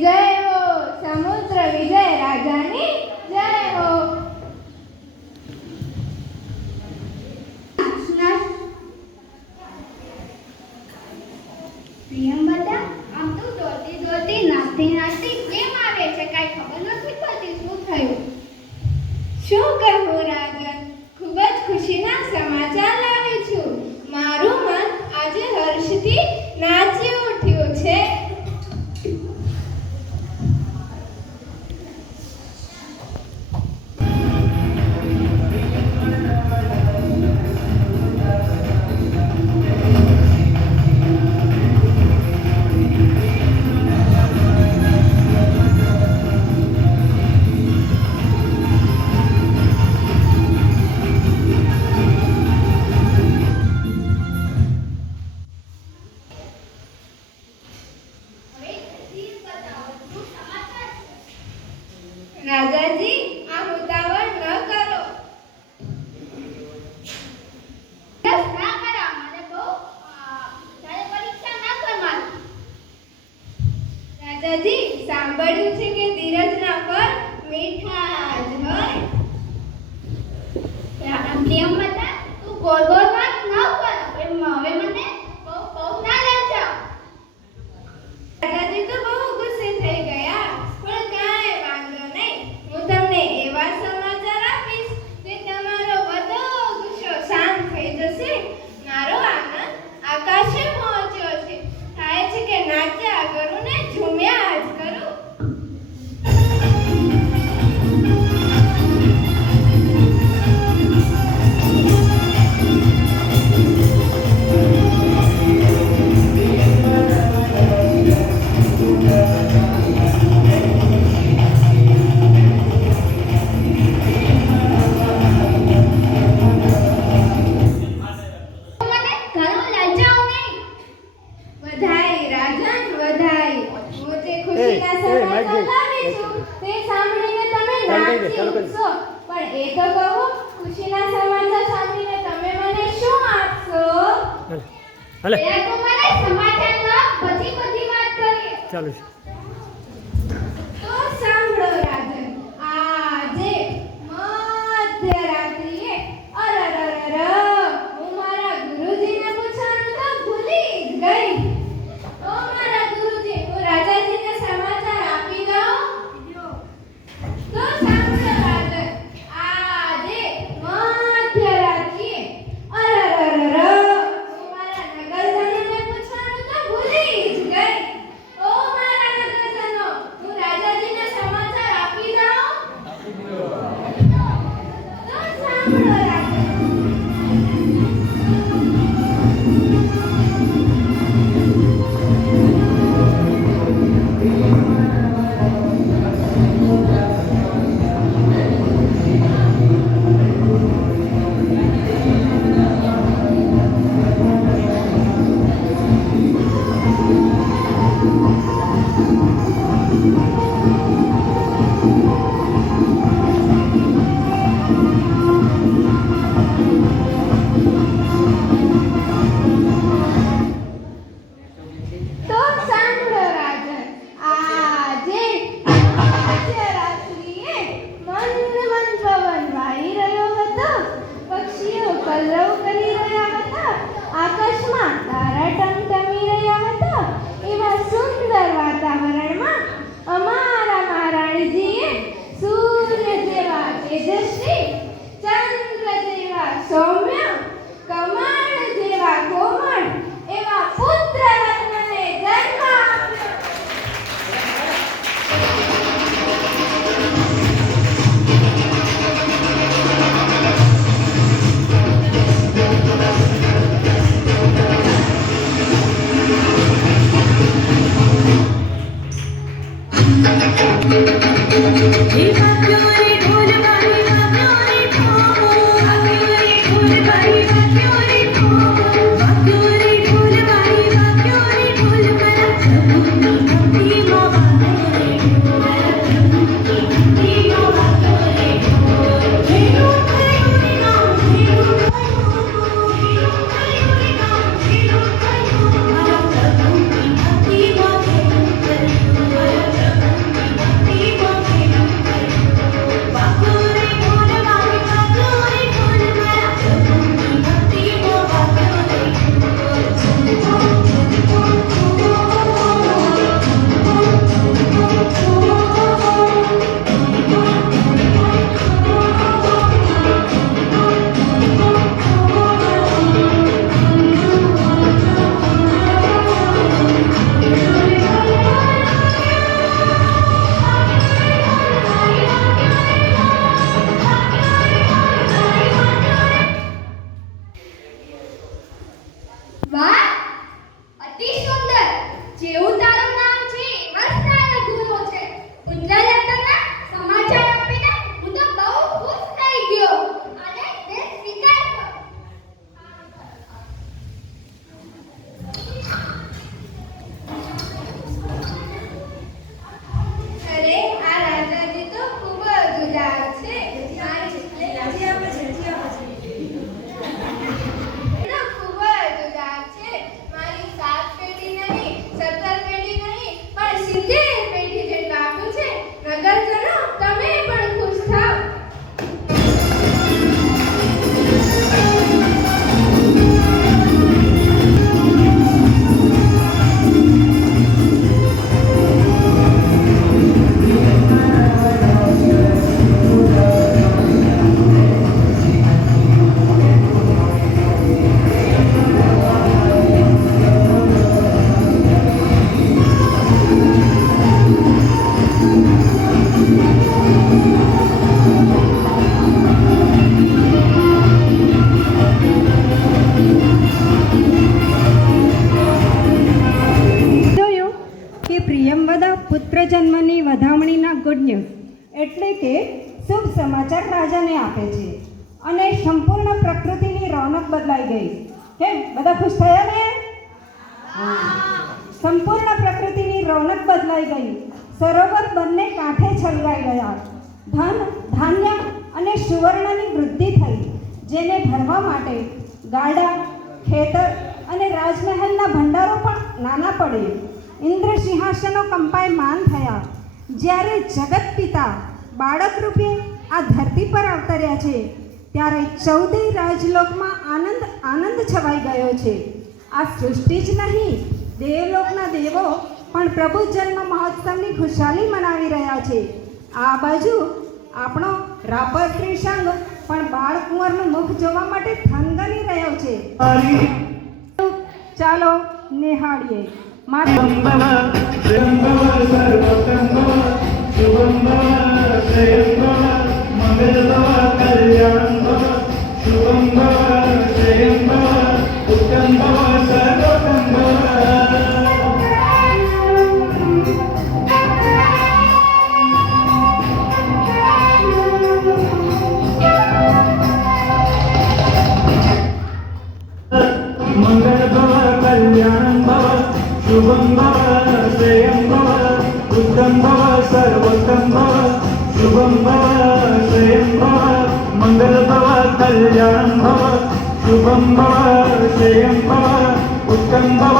જય હો, સમુદ્ર વિજય રાજાની જય હો. પ્રિયમ બતા, આમ તો દોડતી દોડતી નાચતી નાચતી કેમ આવે છે? કાંઈ ખબર નથી પડતી. શું થયું? શું કહું રાજન, ખૂબ જ ખુશીના સમાચાર લાવી છું. મારું મન આજે હર્ષથી નાચી ઉઠ્યું છે. રાજાજી, આ ઉતાવળ ન કરો. બસ ના કરા, મને બહુ તારે પરીક્ષા ના કરવાની. રાજાજી, સાંભળ્યું છે કે ધીરજના ફળ મીઠા જ હોય. પ્રિયમ બતા, તું ગોળ ગોળ વાત ન કર. હવે મને બહુ ના લજાવ. રાજાજી તો બહુ ગુસ્સે થઈ ગયા, પણ કાંઈ વાંધો નહીં. હું તમને એવા સમાચાર આપીશ કે તમારો બધો ગુસ્સો શાંત થઈ જશે. મારો આનંદ આકાશે પહોંચ્યો છે. થાય છે કે નાચ્યા કરું ને ઝૂમ્યા જ કરું. વધાઈ રાજન, વધાઈ. હું જે ખુશીના સમાચાર લાવી છું તે સાંભળીને તમે નાચી ઉઠશો. પણ એ તો કહો, ખુશીના સમાચાર સાંભળીને તમે મને શું આપશો? પહેલા તો મને સમાચાર ના, પછી બધી વાત કરીએ. ચાલુ તો સાંભળો રાજન, આજે મધ્યરાત્રિએ હું મારા ગુરુજીને પૂછવાનું તો ભૂલી જ ગઈ. તો મારા ગુરુજી, હું રાજાજીને સમાચાર આપી દઉં. તો સાંભળો રાજન, આજે મધ્યરાત્રિએ હું મારા નગરજનોને પૂછવાનું તો ભૂલી જ ગઈ. ઓ મારા નગરજનો, હું રાજાજીને સમાચાર આપી દઉં. તો સાંભળો રાજન. તો સાંભળો રાજન, આજે મધ્યરાત્રિએ મંદ મંદ પવન વાઈ રહ્યો હતો. પક્ષીઓ કલરવ કરી રહ્યા હતા. આકાશમાં તારા ટમટમી રહ્યા હતા. એવા સુંદર વાતાવરણમાં અમારા મહારાણીજીએ સૂર્ય જેવા તેજસ્વી, ચંદ્ર જેવા સૌમ્ય, કમળ જેવા કોમળ એવા પુત્ર રત્નને જન્મ આપ્યો. જન્મની વધામણીના ગુડ ન્યૂઝ એટલે કે શુભ સમાચાર રાજાને આપે છે અને સંપૂર્ણ પ્રકૃતિની રોનક બદલાઈ ગઈ. કેમ બધા ખુશ થયા ને? સંપૂર્ણ પ્રકૃતિની રોનક બદલાઈ ગઈ. સરોવર બંને કાંઠે છલકાઈ ગયા. ધન ધાન્ય અને સુવર્ણની વૃદ્ધિ થઈ, જેને ભરવા માટે ગાડા, ખેતર અને રાજમહેલના ભંડારો પણ નાના પડે. ઇન્દ્ર સિંહાસનો કંપાયમાન થયા. જ્યારે જગત પિતા બાળક રૂપે આ ધરતી પર અવતર્યા છે, ત્યારે 14 રાજલોકમાં આનંદ છવાઈ ગયો છે. આ સૃષ્ટિ જ નહીં, દેવલોકના દેવો પણ પ્રભુ જન્મ મહોત્સવની ખુશાલી મનાવી રહ્યા છે. આ બાજુ આપણો રાપર ત્રિસંગ પણ બાળકુંવરનું મુખ જોવા માટે થનગની રહ્યો છે. ચાલો નિહાળીએ. शुभं भव श्रेयं भव उत्तम भव सर्वोत्तम भव शुभं भव श्रेयं भव मंगल भव कल्याणं भव शुभं भव श्रेयं भव उत्तम भव